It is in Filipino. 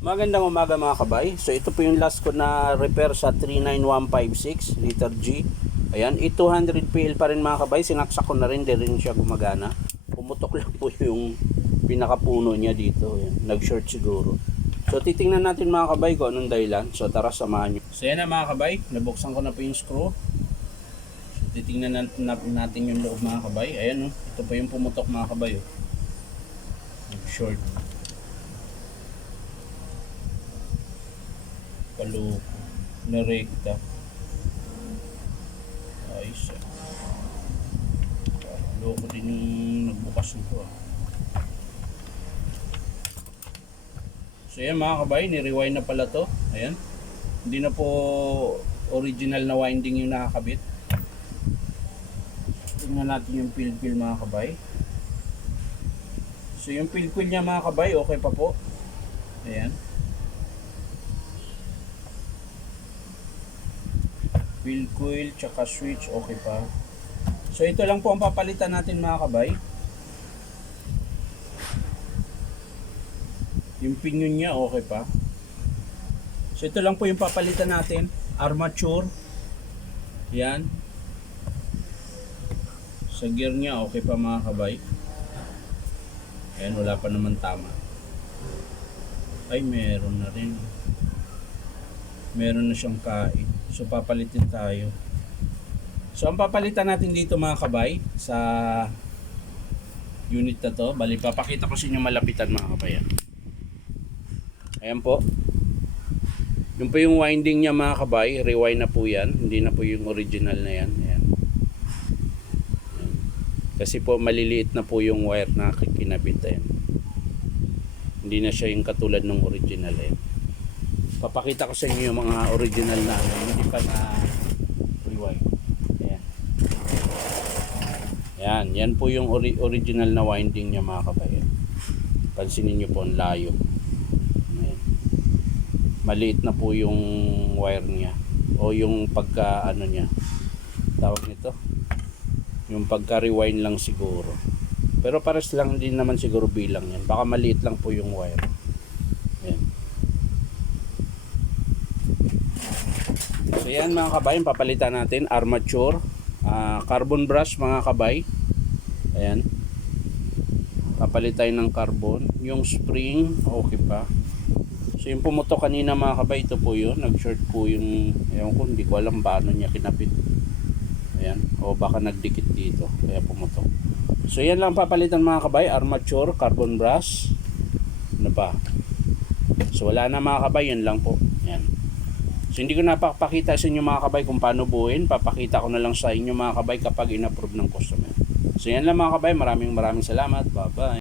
Magandang umaga mga kabay. So ito po yung last ko na repair sa 39156 liter G. Ayan, 200 PL pa rin mga kabay. Sinaksak ko na rin, di rin siya gumagana. Pumutok lang po yung pinakapuno niya dito. Ayan, nag-short siguro. So titingnan natin mga kabay kung anong dahilan. So tara, samahan nyo. So yan na mga kabay, nabuksan ko na po yung screw. So titingnan natin yung loob mga kabay. Ayan oh, ito po yung pumutok mga kabay oh. Nag-short. Paloko na rekta. Ayos ah. Loko din yung nagbukas nito ah. So yan mga kabay, ni-rewind na pala to. Ayan. Hindi na po original na winding yung nakakabit. Tingnan natin yung peel mga kabay. So yung peel niya mga kabay, okay pa po. Ayan. Wheel coil tsaka switch okay pa. So ito lang po ang papalitan natin mga kabay. Yung pinion niya okay pa. So ito lang po yung papalitan natin. Armature. Yan. Sa gear niya okay pa mga kabay. Ayan, wala pa naman tama. Ay meron na rin. Meron na siyang kain. So papalitin tayo. So ang papalitan natin dito mga kabay sa unit na to, bali papakita ko sa inyo malapitan mga kabay. Ayan po. Yung po yung winding niya mga kabay, rewind na po yan. Hindi na po yung original na yan. Ayan. Ayan. Kasi po maliliit na po yung wire na kinabit. Ayan. Hindi na siya yung katulad ng original. Ayan. Papakita ko sa inyo yung mga original na hindi pa na rewind. Ayan. Ayan, yan po yung original na winding niya mga kabay. Pansinin niyo po ang layo. Ayan. Maliit na po yung wire niya o yung pagka ano niya. Tawag nito. Yung pagka rewind lang siguro. Pero pares lang din naman siguro bilang yan. Baka maliit lang po yung wire. Ayan. So yan mga kabay, papalitan natin armature, carbon brush mga kabay. Ayan. Papalitan ng carbon. Yung spring, okay pa. So yung pumutok kanina mga kabay, ito po yun. Nag-short po yung, ewan ko, hindi ko alam paano niya kinapit. Ayan. O baka nagdikit dito, kaya pumutok. So yan lang papalitan mga kabay, armature, carbon brush. Ano pa? So wala na mga kabay, yan lang po. Ayan. So hindi ko napapakita sa inyo mga kabay kung paano buuin. Papakita ko na lang sa inyo mga kabay kapag in-approve ng customer. So yan lang mga kabay. Maraming salamat. Bye bye.